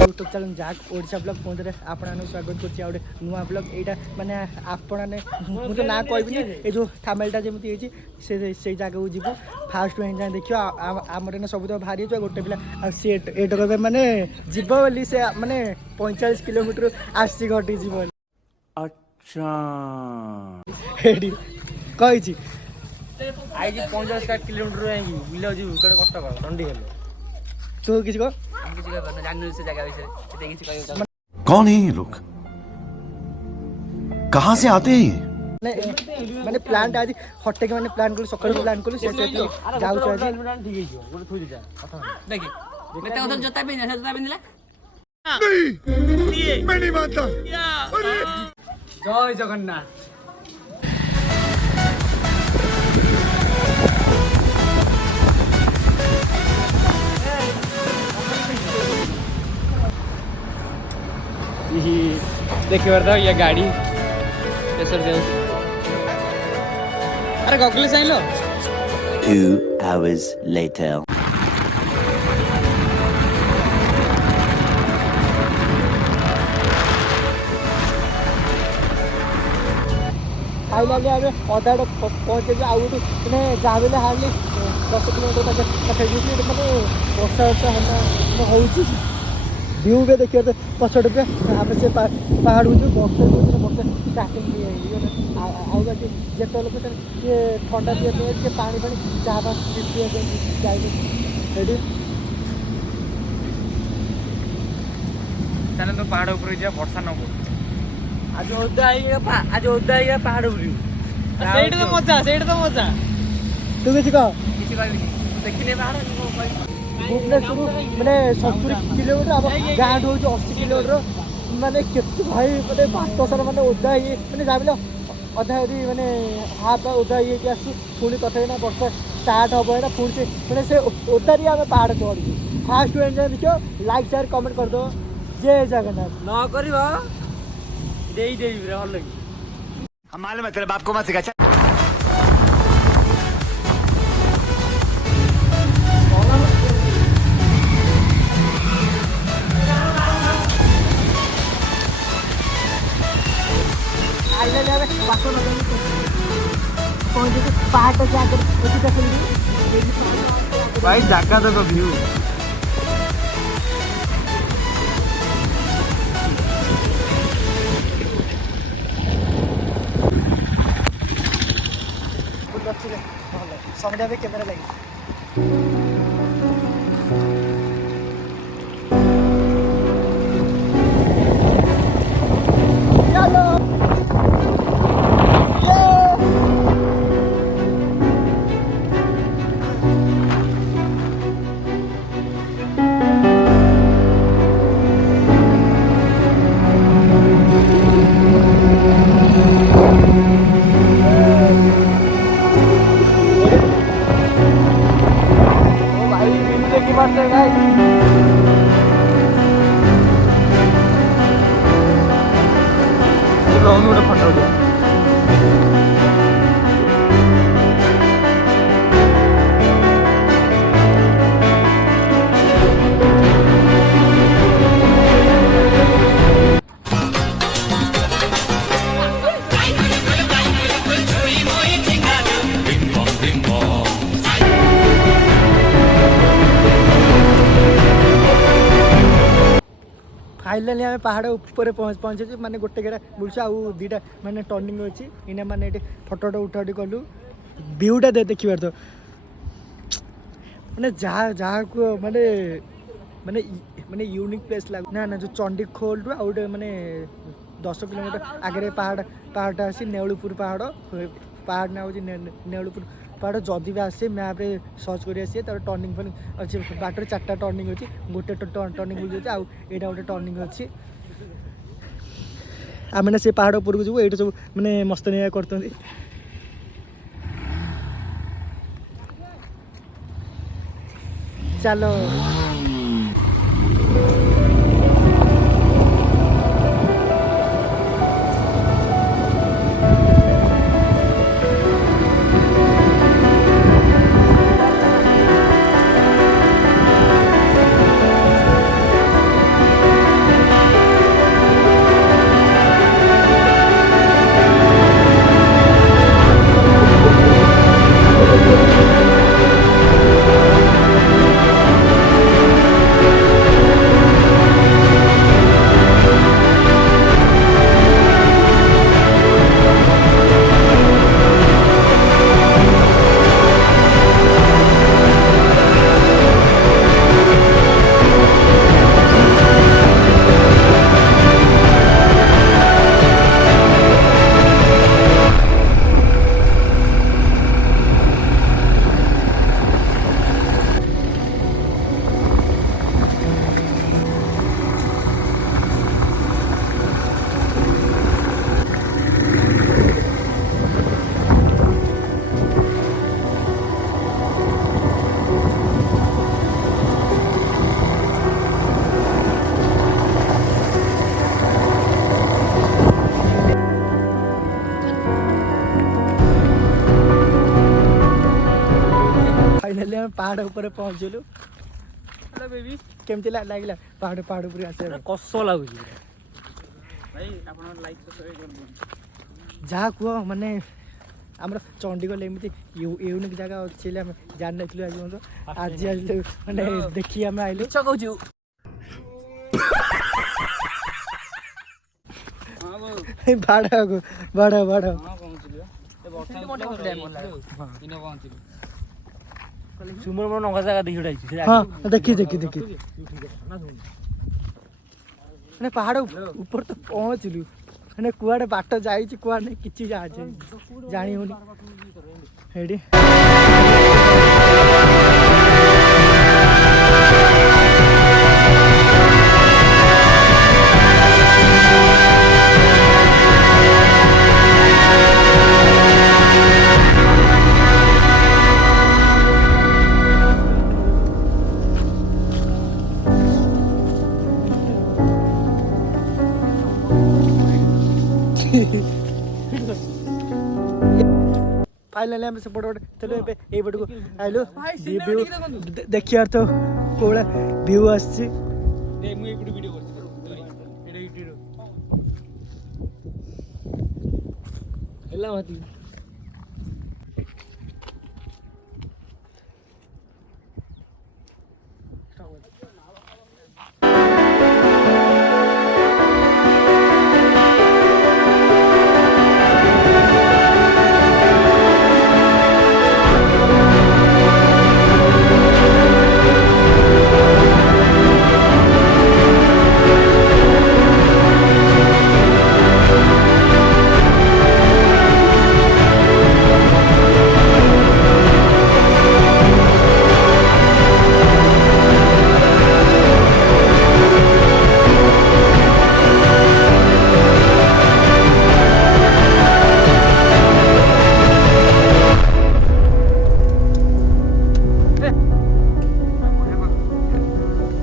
YouTube channel जाक Odisha blog पुणी आपन स्वागत करछि आउडे नुआ ब्लॉग एटा माने आपन मु तो ना कहबिनी ए जो थामेलटा जेमति हेछि से जगह को जीवु फास्ट वें जा देखियो हमर ने सब तो भारी छ गोटे पिला आ से एटा कहबे माने जीव बोली से माने 45 किलोमीटर आसी घटी जीव। अच्छा हेडी कहि छी आई जी 50 किलोमीटर आएगी मिलो जी कड़े कटक ठंडी हेले तू किछ को हम किसी का करना जानू से जगह विषय एते किसी कहयो कौन है ये लोग, कहाँ से आते हैं ये? माने प्लान आज हटे के माने प्लान कर सकाळ प्लान कर से जाउ छ आज ठीक है जो गोटे थोई जा देखि नेता उधर जोता पे जोता पे दिला नहीं, मैं नहीं मानता। जय जगन्नाथ। देखिए बरता ये गाड़ी प्रेशर दे अरे गॉगल से लो 2 hours later फाइनली आमे अधाड़ पहुंचे आउ माने जाबेले हार्ली 10 किलोमीटर तक पहुंची माने वर्षा वर्षा होउची व्यू भी देखिए तो पछड़ पे आम से पहाड़ को वर्षा वर्षा स्टार्टिंग आउ बाकी जिते लोग ये ठंडा पीए पानी पानी चाह पा जाए चलो तो पहाड़ ऊपर जा वर्षा न हो आज ओदा आइगा पहाड़ बुलियो सेठ तो मजा तू किसी कह किसी कहबी देखिने पहाड़ भुवनेश्वर मैंने 70 किलोमीटर अब गाँव हूँ 80 किलोमीटर माने केते भाई माने बात सारा माने ओदा ये माने जाबिला अधा माने हाथ ओदा ये कि आसु पुणी कथा ना वर्षा स्टार्ट हम है पुणी से मैंने से ओदारी आम पहाड़ चढ़ू फास्ट एंजॉय देखियो लाइक शेयर कमेंट कर दो जय जगन्नाथ न करबा देई देई रे हल लगी हम मालूम है तेरे बाप को मत सिखा। पहाड़ के आगे भाई जगह तो व्यू समझा कैमेरा लगी फाइनली आम पहाड़ ऊपर पहुँचे माने गोटे गेड़ा बुलछे आउ दीटा माने टर्निंग अच्छी इना माने ये फटोटा उठा उठी कलु व्यूटा देखिबार तो माने जहाँ को माने माने माने यूनिक प्लेस लग ना जो चंडीखोल रु आउटे माने 10 किलोमीटर आगे पहाड़टा आसी नेउलपुर पहाड़ ना हो नेउलपुर पहाड़ जदि भी आसे मैप रे सर्च कर आसी तर टर्निंग फर्निंग अच्छे बाटर 4टा टर्निंग अच्छी गोटे टर्निंग बुझे आउ एटा गोटे टर्निंग अच्छी आम से पहाड़ उपर को जीव ये सब मैंने मस्त नहीं करते चलो ଆମେ ପାହାଡ଼ ଉପରେ ପହଞ୍ଚିଲୁ। ବେବି କେମିତି ଲାଗିଲା ପାହାଡ଼ ଉପରେ ଆସିବା କଷ ଲାଗୁଛି ଭାଇ। ଆପଣ ଲାଇକ୍ ସବସ୍କ୍ରାଇବ କରିଦିଅନ୍ତୁ। ଯାହା କୁହ ମାନେ ଆମର ଚଣ୍ଡିଗଡ଼ ଏମିତି ୟୁନିକ୍ ଜାଗା ଅଛି ବୋଲି ଆମେ ଜାଣିନଥିଲୁ ଆଜି ପର୍ଯ୍ୟନ୍ତ। ଆଜି ଆସିଲୁ ମାନେ ଦେଖି ଆମେ ଆଇଲୁ। ମିଛ କହୁଛୁ। ବାଡ଼ ସୁମର ମୋର ନଙ୍ଗା ଜାଗା ଦେଖି ଉଠାଇଛି। ହଁ ଦେଖି ମାନେ ପାହାଡ଼ ଉପରେ ତ ପହଞ୍ଚିଲୁ ମାନେ କୁଆଡ଼େ ବାଟ ଯାଇଛି କୁଆଡ଼େ ନାହିଁ କିଛି ଜାଣି ହଉନି ସେଇଠି। फाइनाली ଆମେ ସେପଟେ ଗୋଟେ ଥିଲୁ ଏବେ ଏଇପଟକୁ ଆଇଲୁ। ଦେଖିବାର ତ କୋଉଭଳିଆ ଭିଉ ଆସିଛି। ମୁଁ ଏଇପଟେ ଭିଡ଼ିଓ କରୁଛି। ହେଲା